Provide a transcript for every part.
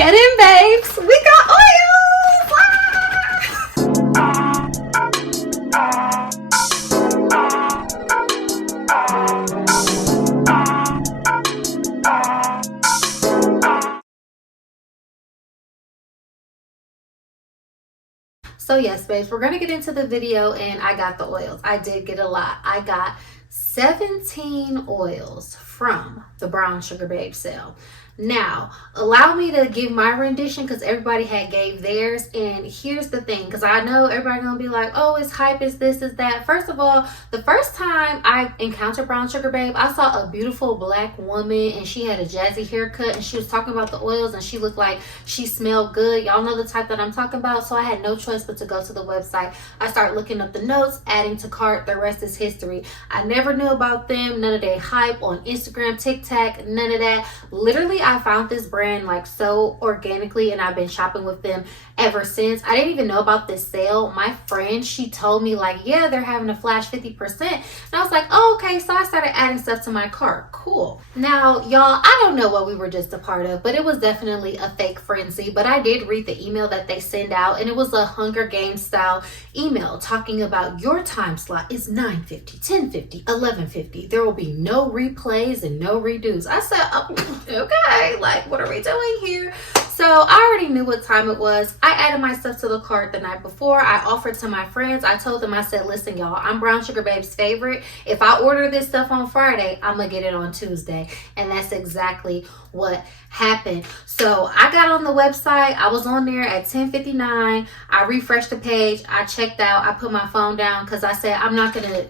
Get in, babes. We got oils. So yes, babes, we're gonna get into the video, and I got the oils. I did get a lot. I got 17 oils from the Brown Sugar Babe sale. Now, allow me to give my rendition because everybody had gave theirs. And here's the thing, because I know everybody gonna be like, oh, it's hype, it's this, it's that. First of all, the first time I encountered Brown Sugar Babe, I saw a beautiful black woman and she had a jazzy haircut and she was talking about the oils and she looked like she smelled good. Y'all know the type that I'm talking about. So I had no choice but to go to the website. I started looking up the notes, adding to cart. The rest is history. I never knew about them, none of their hype on Instagram, TikTok, none of that. Literally, I found this brand like so organically and I've been shopping with them ever since. I didn't even know about this sale. My friend, she told me like, yeah, they're having a flash 50%. And I was like, oh, okay. So I started adding stuff to my cart. Cool. Now, y'all, I don't know what we were just a part of, but it was definitely a fake frenzy. But I did read the email that they send out, and it was a Hunger Games style email talking about your time slot is 9:50, 10:50, 11:50. There will be no replays and no redos. I said, oh, okay, like what are we doing here? So I already knew what time it was. I added my stuff to the cart the night before. I offered to my friends. I told them, I said, listen, y'all, I'm Brown Sugar Babe's favorite. If I order this stuff on Friday, I'm gonna get it on Tuesday. And that's exactly what happened. So I got on the website. I was on there at 10:59. I refreshed the page. I checked out. I put my phone down because I said I'm not gonna,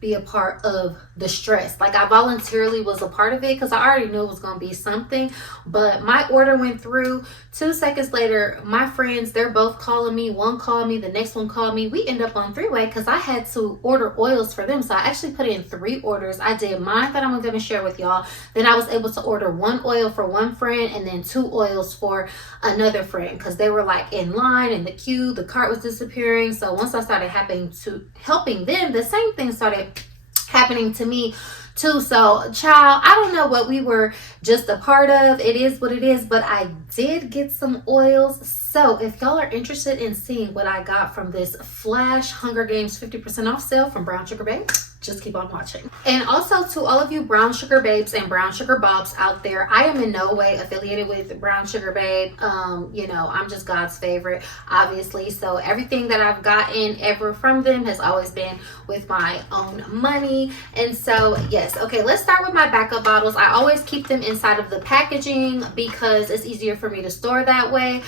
be a part of the stress. Like, I voluntarily was a part of it because I already knew it was gonna be something. But my order went through. 2 seconds later, my friends, they're both calling me. One called me, the next one called me. We end up on three-way because I had to order oils for them. So I actually put in 3 orders. I did mine that I'm going to share with y'all. Then I was able to order 1 oil for one friend and then 2 oils for another friend because they were like in line in the queue. The cart was disappearing. So once I started helping them, the same thing started happening to me too. So child, I don't know what we were just a part of. It is what it is, but I did get some oils. So if y'all are interested in seeing what I got from this flash Hunger Games 50% off sale from Brown Sugar Babe, just keep on watching. And also to all of you Brown Sugar Babes and Brown Sugar Bobs out there, I am in no way affiliated with Brown Sugar Babe. I'm just God's favorite, obviously. So everything that I've gotten ever from them has always been with my own money. And so yes, okay, let's start with my backup bottles. I always keep them inside of the packaging because it's easier for me to store that way.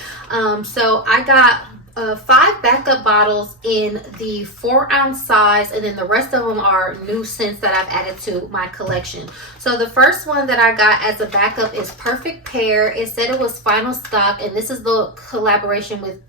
So I got 5 backup bottles in the 4-ounce size, and then the rest of them are new scents that I've added to my collection. So the first one that I got as a backup is Perfect Pear. It said it was final stock, and this is the collaboration with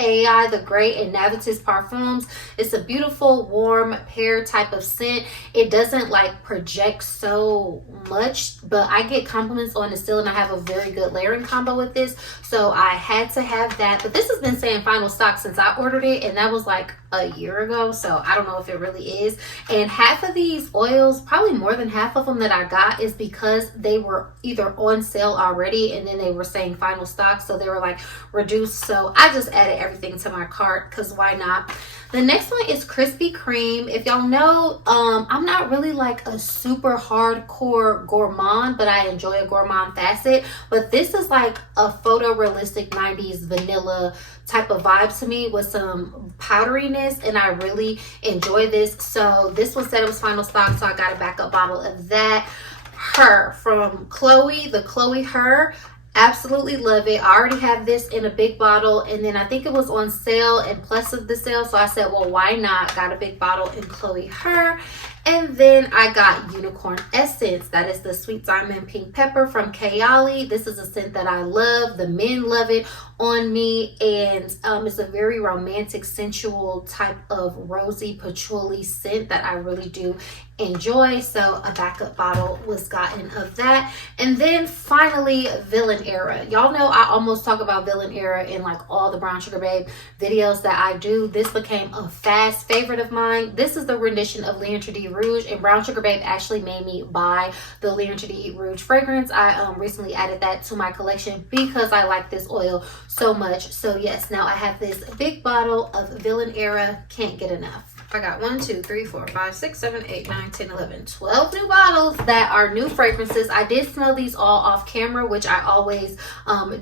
AI the Great and Navitus Perfumes. It's a beautiful warm pear type of scent. It doesn't like project so much, but I get compliments on it still, and I have a very good layering combo with this, so I had to have that. But this has been saying final stock since I ordered it, and that was like a year ago, so I don't know if it really is. And half of these oils, probably more than half of them that I got, is because they were either on sale already and then they were saying final stock, so they were like reduced. So I just added everything to my cart because why not? The next one is Krispy Kreme. If y'all know, I'm not really like a super hardcore gourmand, but I enjoy a gourmand facet. But this is like a photorealistic 90s vanilla type of vibe to me with some powderiness, and I really enjoy this. So this one said it was final stock, so I got a backup bottle of that. H.E.R from Chloe, the Chloe H.E.R. Absolutely love it. I already have this in a big bottle, and then I think it was on sale and plus of the sale, so I said, well, why not? Got a big bottle in Chloe H.E.R. And then I got Unicorn Essence. That is the Sweet Diamond Pink Pepper from Kayali. This is a scent that I love. The men love it on me, and it's a very romantic, sensual type of rosy patchouli scent that I really do enjoy. So a backup bottle was gotten of that. And then finally, Villain Era. Y'all know I almost talk about Villain Era in like all the Brown Sugar Babe videos that I do. This became a fast favorite of mine. This is the rendition of Leandra D. Rouge, and Brown Sugar Babe actually made me buy the Leer de Rouge fragrance. I recently added that to my collection because I like this oil so much. So yes, now I have this big bottle of Villain Era. Can't get enough. I got 1, 2, 3, 4, 5, 6, 7, 8, 9, 10, 11, 12 new bottles that are new fragrances. I did smell these all off camera, which I always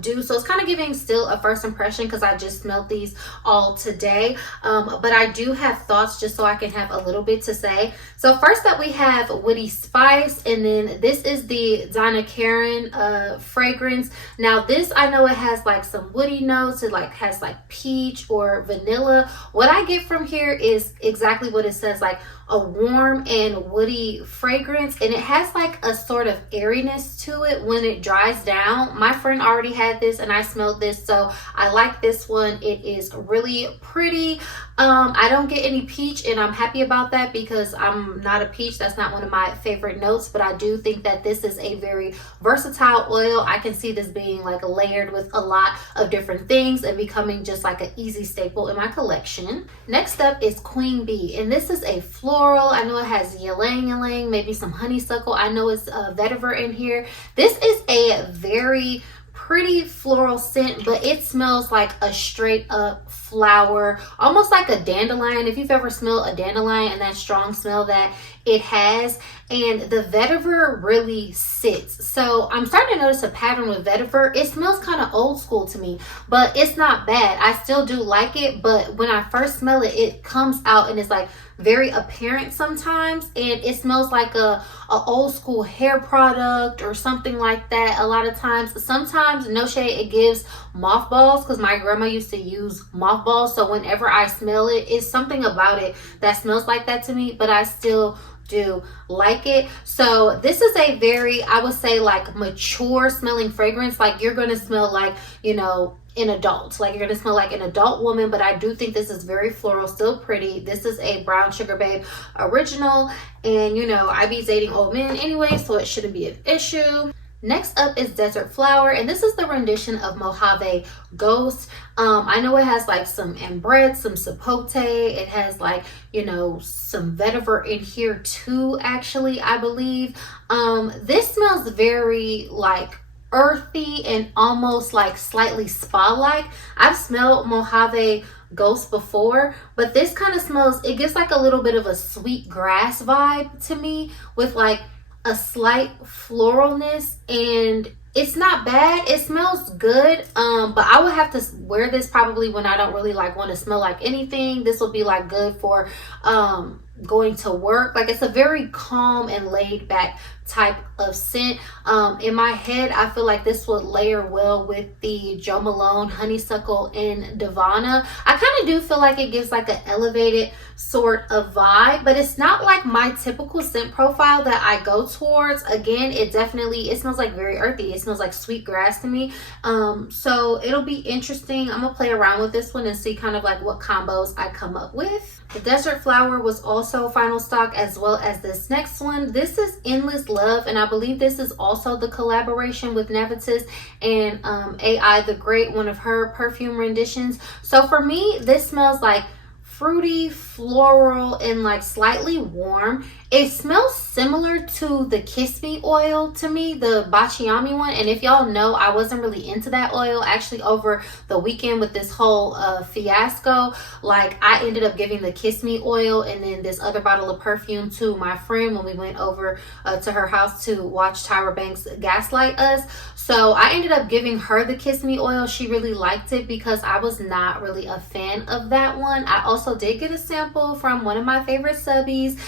do. So it's kind of giving still a first impression because I just smelled these all today. But I do have thoughts just so I can have a little bit to say. So first up we have Woody Spice, and then this is the Donna Karan fragrance. Now this, I know it has like some woody notes. It like has like peach or vanilla. What I get from here is exactly what it says, like a warm and woody fragrance, and it has like a sort of airiness to it when it dries down. My friend already had this and I smelled this, so I like this one. It is really pretty. I don't get any peach, and I'm happy about that because I'm not a peach. That's not one of my favorite notes, but I do think that this is a very versatile oil. I can see this being like layered with a lot of different things and becoming just like an easy staple in my collection. Next up is Queen Bee, and this is a floral. I know it has ylang ylang, maybe some honeysuckle. I know it's vetiver in here. This is a very pretty floral scent, but it smells like a straight up flower, almost like a dandelion. If you've ever smelled a dandelion and that strong smell that it has, and the vetiver really sits. So I'm starting to notice a pattern with vetiver. It smells kind of old school to me, but it's not bad. I still do like it, but when I first smell it, it comes out and it's like very apparent sometimes, and it smells like a old school hair product or something like that a lot of times. Sometimes, no shade, it gives mothballs because my grandma used to use mothballs. So whenever I smell it, it's something about it that smells like that to me, but I still do like it. So this is a very, I would say, like mature smelling fragrance. Like you're going to smell like, you know, an adult, like you're gonna smell like an adult woman, but I do think this is very floral, still pretty. This is a Brown Sugar Babe original, and you know I be dating old men anyway, so it shouldn't be an issue. Next up is Desert Flower, and this is the rendition of Mojave Ghost. I know it has like some ambrette, some sapote. It has like, you know, some vetiver in here too, actually, I believe. This smells very like earthy and almost like slightly spa-like. I've smelled Mojave Ghost before, but this kind of smells, it gives like a little bit of a sweet grass vibe to me with like a slight floralness, and it's not bad. It smells good, but I would have to wear this probably when I don't really like want to smell like anything. This will be like good for going to work. Like it's a very calm and laid back type of scent. In my head, I feel like this would layer well with the Jo Malone Honeysuckle and Divana. I kind of do feel like it gives like an elevated sort of vibe, but it's not like my typical scent profile that I go towards. Again, it smells like very earthy. It smells like sweet grass to me. So it'll be interesting. I'm gonna play around with this one and see kind of like what combos I come up with. The Desert Flower was also final stock, as well as this next one. This is Endless Love, and I believe this is also the collaboration with Navitus and AI the Great, one of her perfume renditions. So for me, this smells like fruity, floral, and like slightly warm. It smells similar to the Kiss Me oil to me, the Bacciami one. And if y'all know, I wasn't really into that oil. Actually, over the weekend with this whole fiasco, like I ended up giving the Kiss Me oil and then this other bottle of perfume to my friend when we went over to her house to watch Tyra Banks gaslight us. So I ended up giving her the Kiss Me oil. She really liked it because I was not really a fan of that one. I also did get a sample from one of my favorite subbies,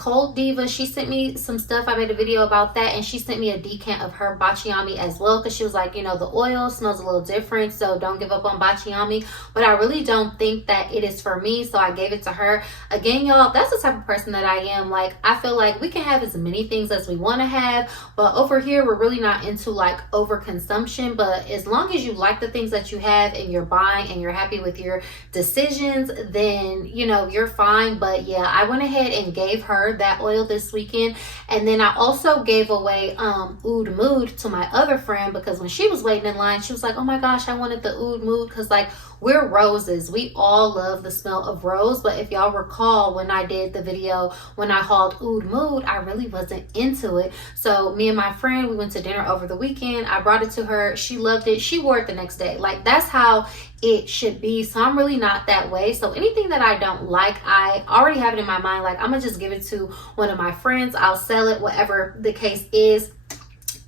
Cold Diva. She sent me some stuff. I made a video about that, and she sent me a decant of her Bacciami as well, because she was like, you know, the oil smells a little different, so don't give up on Bacciami. But I really don't think that it is for me, so I gave it to her. Again, y'all, that's the type of person that I am. Like, I feel like we can have as many things as we want to have, but over here we're really not into like overconsumption. But as long as you like the things that you have and you're buying and you're happy with your decisions, then you know you're fine. But yeah, I went ahead and gave her her that oil this weekend. And then I also gave away Oud Mood to my other friend, because when she was waiting in line, she was like, oh my gosh, I wanted the Oud Mood, because like we're roses, we all love the smell of rose. But if y'all recall, when I did the video when I hauled Oud Mood, I really wasn't into it. So me and my friend, we went to dinner over the weekend. I brought it to her, she loved it, she wore it the next day. Like that's how it should be. So I'm really not that way. So anything that I don't like, I already have it in my mind, like I'm gonna just give it to one of my friends, I'll sell it, whatever the case is.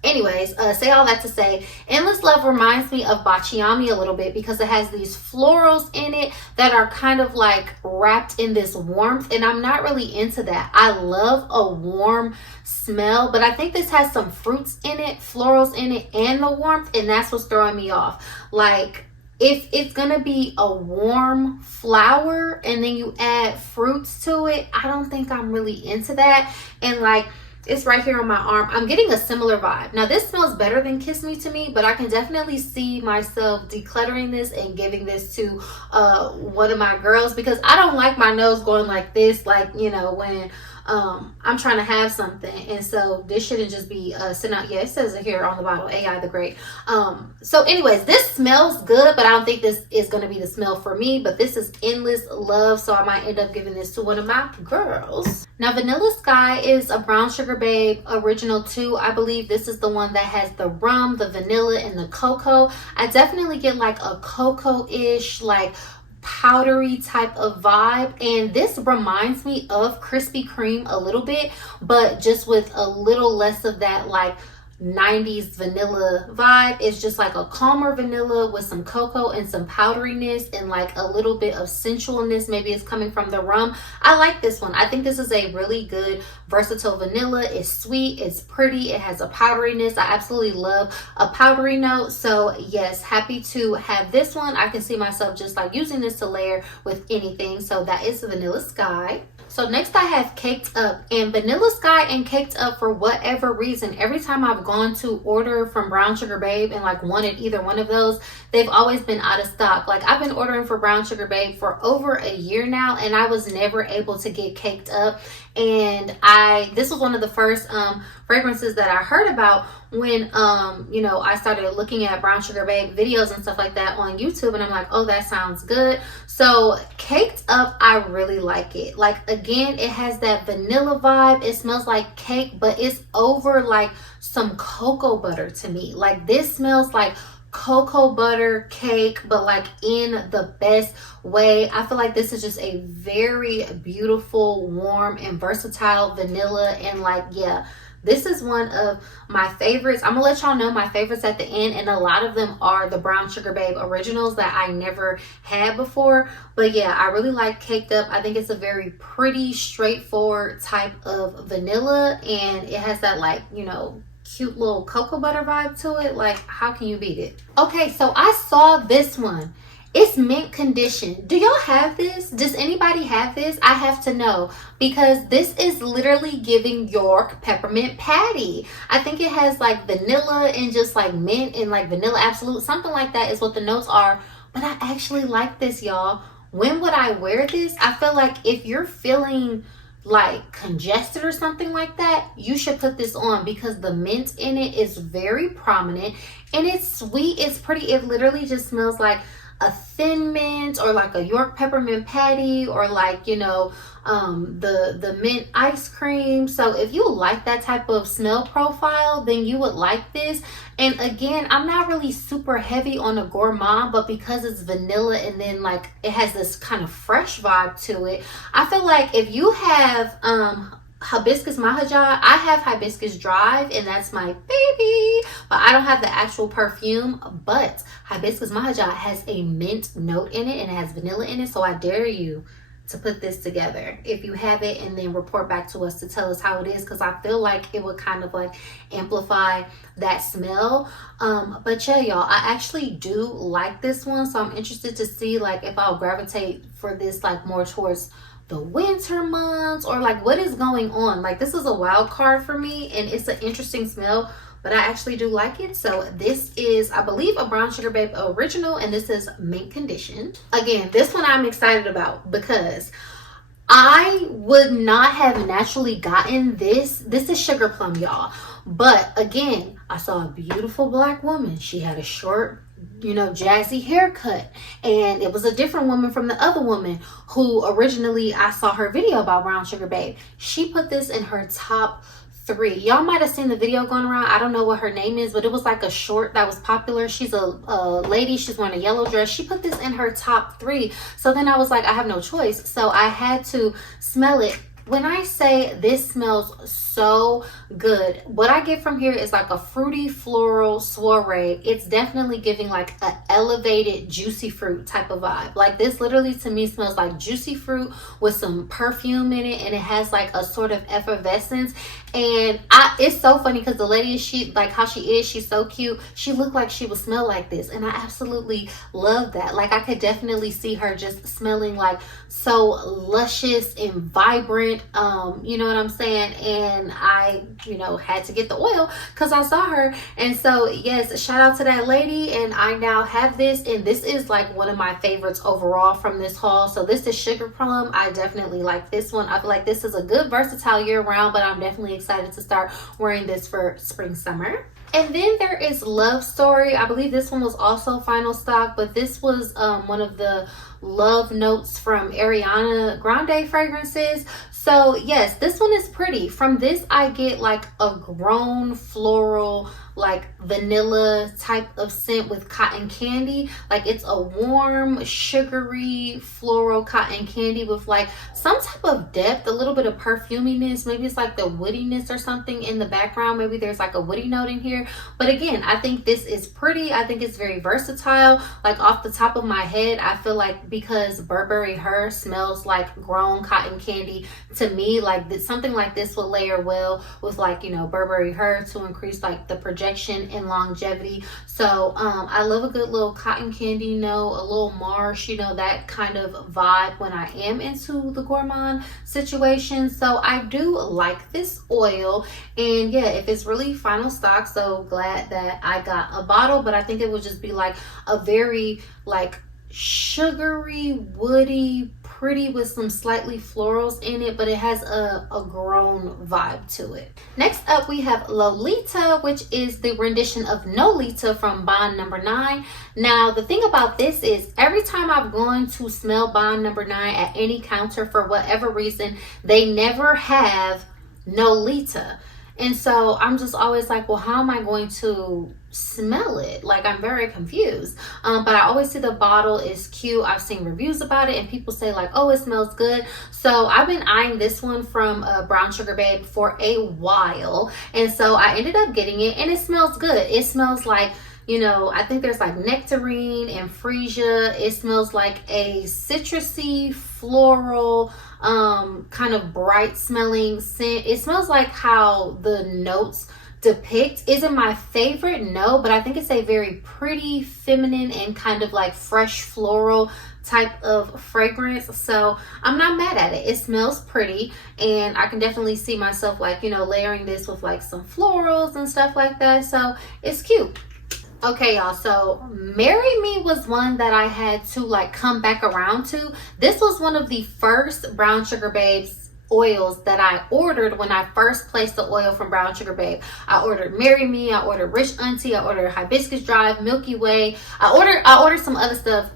Anyways, say all that to say, Endless Love reminds me of Baciami a little bit, because it has these florals in it that are kind of like wrapped in this warmth, and I'm not really into that. I love a warm smell, but I think this has some fruits in it, florals in it, and the warmth, and that's what's throwing me off. Like if it's gonna be a warm flower and then you add fruits to it, I don't think I'm really into that. And like, it's right here on my arm, I'm getting a similar vibe. Now this smells better than Kiss Me to me, but I can definitely see myself decluttering this and giving this to one of my girls, because I don't like my nose going like this, like, you know, when I'm trying to have something. And so this shouldn't just be sitting out. Yeah, it says it here on the bottle, AI the Great. So anyways, this smells good, but I don't think this is going to be the smell for me. But this is Endless Love, so I might end up giving this to one of my girls. Now Vanilla Skye is a Brown Sugar Babe original too. I believe this is the one that has the rum, the vanilla, and the cocoa. I definitely get like a cocoa-ish, like powdery type of vibe, and this reminds me of Krispy Kreme a little bit, but just with a little less of that like 90s vanilla vibe. It's just like a calmer vanilla with some cocoa and some powderiness and like a little bit of sensualness. Maybe it's coming from the rum. I like this one. I think this is a really good versatile vanilla. It's sweet, it's pretty, it has a powderiness. I absolutely love a powdery note. So yes, happy to have this one. I can see myself just like using this to layer with anything. So that is Vanilla Skye. So next I have Caked Up, and Vanilla Skye and Caked Up, for whatever reason, every time I've gone to order from Brown Sugar Babe and like wanted either one of those, they've always been out of stock. Like I've been ordering for Brown Sugar Babe for over a year now, and I was never able to get Caked Up. And this was one of the first fragrances that I heard about when you know, I started looking at Brown Sugar Babe videos and stuff like that on YouTube, and I'm like, oh, that sounds good. So Caked Up, I really like it. Like again, it has that vanilla vibe. It smells like cake, but it's over like some cocoa butter to me. Like this smells like cocoa butter cake, but like in the best way. I feel like this is just a very beautiful, warm, and versatile vanilla. And like, yeah, this is one of my favorites. I'm gonna let y'all know my favorites at the end, and a lot of them are the Brown Sugar Babe originals that I never had before. But yeah, I really like Caked Up. I think it's a very pretty, straightforward type of vanilla, and it has that like, you know, cute little cocoa butter vibe to it. Like, how can you beat it? Okay, so I saw this one. It's mint condition. Do y'all have this? Does anybody have this? I have to know, because this is literally giving York peppermint patty. I think it has like vanilla and just like mint and like vanilla absolute, something like that is what the notes are. But I actually like this, y'all. When would I wear this? I feel like if you're feeling like congested or something like that, you should put this on, because the mint in it is very prominent and it's sweet, it's pretty. It literally just smells like a thin mint, or like a York peppermint patty, or like, you know, the mint ice cream. So if you like that type of smell profile, then you would like this. And again, I'm not really super heavy on a gourmand, but because it's vanilla and then like it has this kind of fresh vibe to it, I feel like if you have Hibiscus Mahajad, I have Hibiscus Drive, and that's my baby, but I don't have the actual perfume. But Hibiscus Mahajad has a mint note in it and it has vanilla in it, so I dare you to put this together if you have it, and then report back to us to tell us how it is, because I feel like it would kind of like amplify that smell. But yeah, y'all, I actually do like this one, so I'm interested to see like if I'll gravitate for this like more towards the winter months, or like what is going on. Like this is a wild card for me, and it's an interesting smell, but I actually do like it. So this is, I believe, a Brown Sugar Babe original, and this is mint conditioned. Again, this one I'm excited about because I would not have naturally gotten this. This is Sugar Plum, y'all. But again, I saw a beautiful black woman. She had a short, jazzy haircut. And it was a different woman from the other woman who originally I saw her video about Brown Sugar Babe. She put this in her top 3. Y'all might have seen the video going around. I don't know what her name is, but it was like a short that was popular. She's a lady. She's wearing a yellow dress. She put this in her top 3. So then I was like, I have no choice. So I had to smell it. When I say this smells so good, what I get from here is like a fruity floral soiree. It's definitely giving like an elevated juicy fruit type of vibe. Like this literally to me smells like juicy fruit with some perfume in it, and it has like a sort of effervescence. And it's so funny because the lady, she like how she is, she's so cute. She looked like she would smell like this, and I absolutely love that. Like I could definitely see her just smelling like so luscious and vibrant, you know what I'm saying? And I had to get the oil because I saw her. And so yes, shout out to that lady. And I now have this, and this is like one of my favorites overall from this haul. So this is Sugar Plum. I definitely like this one. I feel like this is a good versatile year round, but I'm definitely excited to start wearing this for spring summer. And then there is Love Story. I believe this one was also final stock, but this was one of the love notes from Ariana Grande fragrances. So yes, this one is pretty. From this I get like a grown floral, like vanilla type of scent with cotton candy. Like it's a warm sugary floral cotton candy with like some type of depth, a little bit of perfuminess. Maybe it's like the woodiness or something in the background. Maybe there's like a woody note in here. But again, I think this is pretty. I think it's very versatile. Like off the top of my head, I feel like because Burberry Her smells like grown cotton candy, to me like something like this will layer well with like Burberry Her to increase like the projection and longevity. So I love a good little cotton candy note, a little marsh, that kind of vibe when I am into the gourmand situation. So I do like this oil, and yeah, if it's really final stock, so glad that I got a bottle. But I think it would just be like a very like sugary, woody, pretty with some slightly florals in it, but it has a grown vibe to it. Next up we have Lolita, which is the rendition of Nolita from Bond Number 9. Now the thing about this is every time I've gone to smell Bond Number 9 at any counter, for whatever reason, they never have Nolita. And so I'm just always like, well, how am I going to smell it? Like, I'm very confused. But I always see the bottle is cute. I've seen reviews about it and people say like, oh, it smells good. So I've been eyeing this one from Brown Sugar Babe for a while. And so I ended up getting it, and it smells good. It smells like, I think there's like nectarine and freesia. It smells like a citrusy, floral, kind of bright smelling scent. It smells like how the notes depict. Isn't my favorite, no, but I think it's a very pretty, feminine, and kind of like fresh floral type of fragrance. So I'm not mad at it. It smells pretty, and I can definitely see myself like, layering this with like some florals and stuff like that. So it's cute. Okay, y'all, so Marry Me was one that I had to like come back around to. This was one of the first Brown Sugar Babes oils that I ordered when I first placed the oil from Brown Sugar Babe. I ordered Marry Me, I ordered Rich Auntie, I ordered Hibiscus Drive, Milky Way. I ordered some other stuff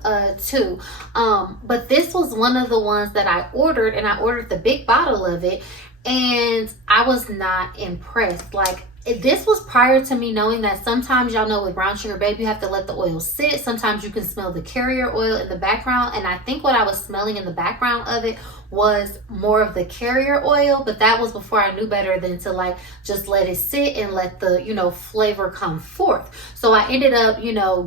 too. But this was one of the ones that I ordered, and I ordered the big bottle of it, and I was not impressed. Like, this was prior to me knowing that sometimes, y'all know, with Brown Sugar Babe, you have to let the oil sit. Sometimes you can smell the carrier oil in the background. And I think what I was smelling in the background of it was more of the carrier oil, but that was before I knew better than to like just let it sit and let the flavor come forth. So I ended up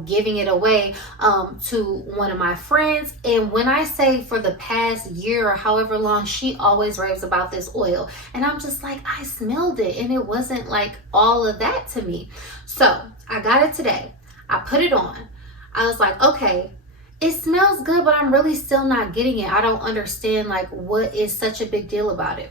giving it away to one of my friends, and when I say for the past year or however long, she always raves about this oil, and I'm just like, I smelled it and it wasn't like all of that to me. So I got it today. I put it on. I was like, okay, it smells good, but I'm really still not getting it. I don't understand like what is such a big deal about it.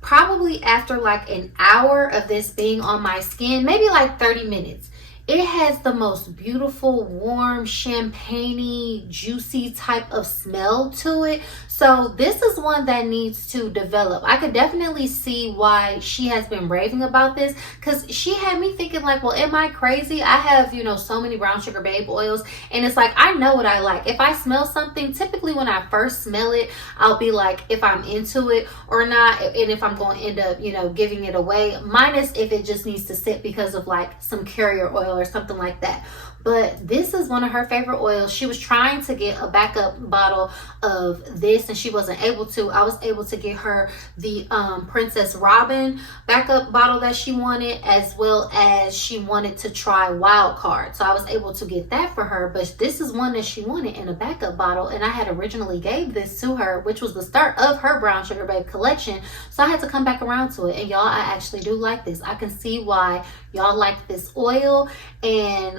Probably after like an hour of this being on my skin, maybe like 30 minutes, It has the most beautiful, warm, champagne-y, juicy type of smell to it. So this is one that needs to develop. I could definitely see why she has been raving about this, because she had me thinking like, well, am I crazy? I have, you know, so many brown sugar babe oils, and it's like, I know what I like. If I smell something, typically when I first smell it, I'll be like, if I'm into it or not, and if I'm going to end up, you know, giving it away, minus if it just needs to sit because of like some carrier oil or something like that. But this is one of her favorite oils. She was trying to get a backup bottle of this and she wasn't able to. I was able to get her the Princess Robin backup bottle that she wanted, as well as she wanted to try Wild Card. So I was able to get that for her, but this is one that she wanted in a backup bottle, and I had originally gave this to her, which was the start of her Brown Sugar Babe collection. So I had to come back around to it, and y'all, I actually do like this. I can see why y'all like this oil and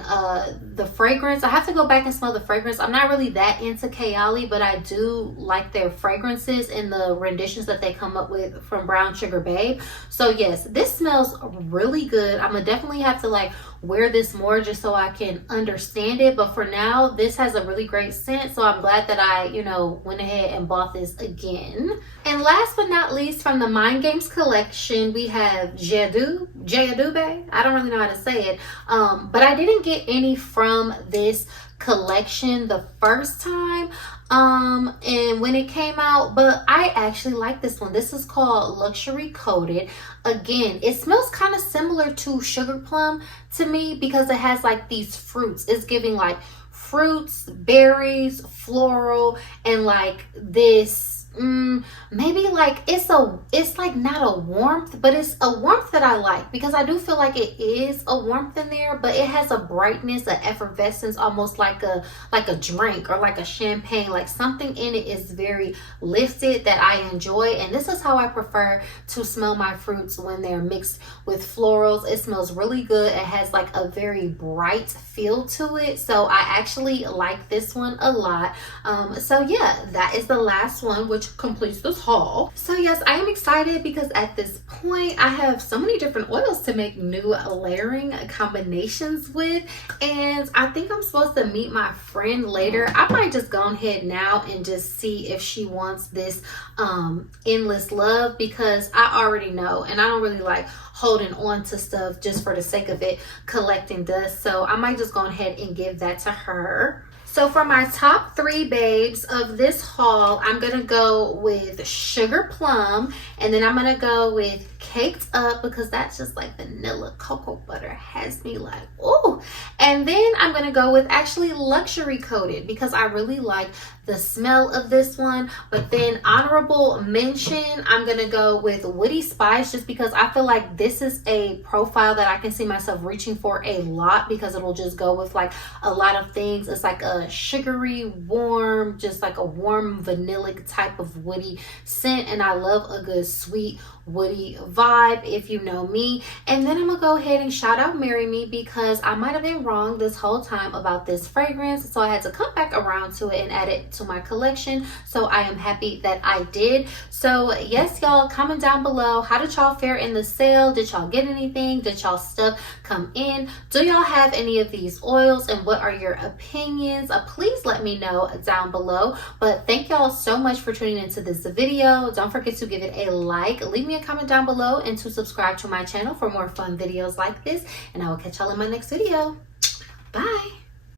the fragrance. I have to go back and smell the fragrance. I'm not really that into Kayali, but I do like their fragrances and the renditions that they come up with from Brown Sugar Babe. So yes, this smells really good. I'm gonna definitely have to like wear this more just so I can understand it, but for now this has a really great scent, so I'm glad that I, you know, went ahead and bought this again. And last but not least, from the Mind Games collection, we have Jayadube. I don't really know how to say it, but I didn't get any from this collection the first time and when it came out, but I actually like this one. This is called Luxury Coated. Again, it smells kind of similar to Sugar Plum to me because it has like these fruits. It's giving like fruits, berries, floral, and like this maybe like it's like not a warmth, but it's a warmth that I like, because I do feel like it is a warmth in there, but it has a brightness, an effervescence, almost like a drink or like a champagne. Like something in it is very lifted that I enjoy, and this is how I prefer to smell my fruits when they're mixed with florals. It smells really good. It has like a very bright feel to it, so I actually like this one a lot. So yeah, that is the last one, which completes this haul. So yes, I am excited because at this point I have so many different oils to make new layering combinations with, and I think I'm supposed to meet my friend later. I might just go ahead now and just see if she wants this Endless Love, because I already know, and I don't really like holding on to stuff just for the sake of it collecting dust, so I might just go ahead and give that to her. So for my top 3 babes of this haul, I'm going to go with Sugar Plum, and then I'm going to go with Caked Up, because that's just like vanilla cocoa butter, has me like, ooh. And then I'm going to go with actually Luxury Coated, because I really like the smell of this one. But then honorable mention, I'm going to go with Woody Spice, just because I feel like this is a profile that I can see myself reaching for a lot, because it'll just go with like a lot of things. It's like a sugary, warm, just like a warm vanilla type of woody scent, and I love a good sweet woody vibe, if you know me. And then I'm gonna go ahead and shout out Marry Me, because I might have been wrong this whole time about this fragrance, so I had to come back around to it and add it to my collection, so I am happy that I did. So yes, y'all, comment down below, how did y'all fare in the sale? Did y'all get anything? Did y'all stuff come in? Do y'all have any of these oils, and what are your opinions? Please let me know down below. But thank y'all so much for tuning into this video. Don't forget to give it a like, leave me a comment down below, and to subscribe to my channel for more fun videos like this, and I will catch y'all in my next video. Bye.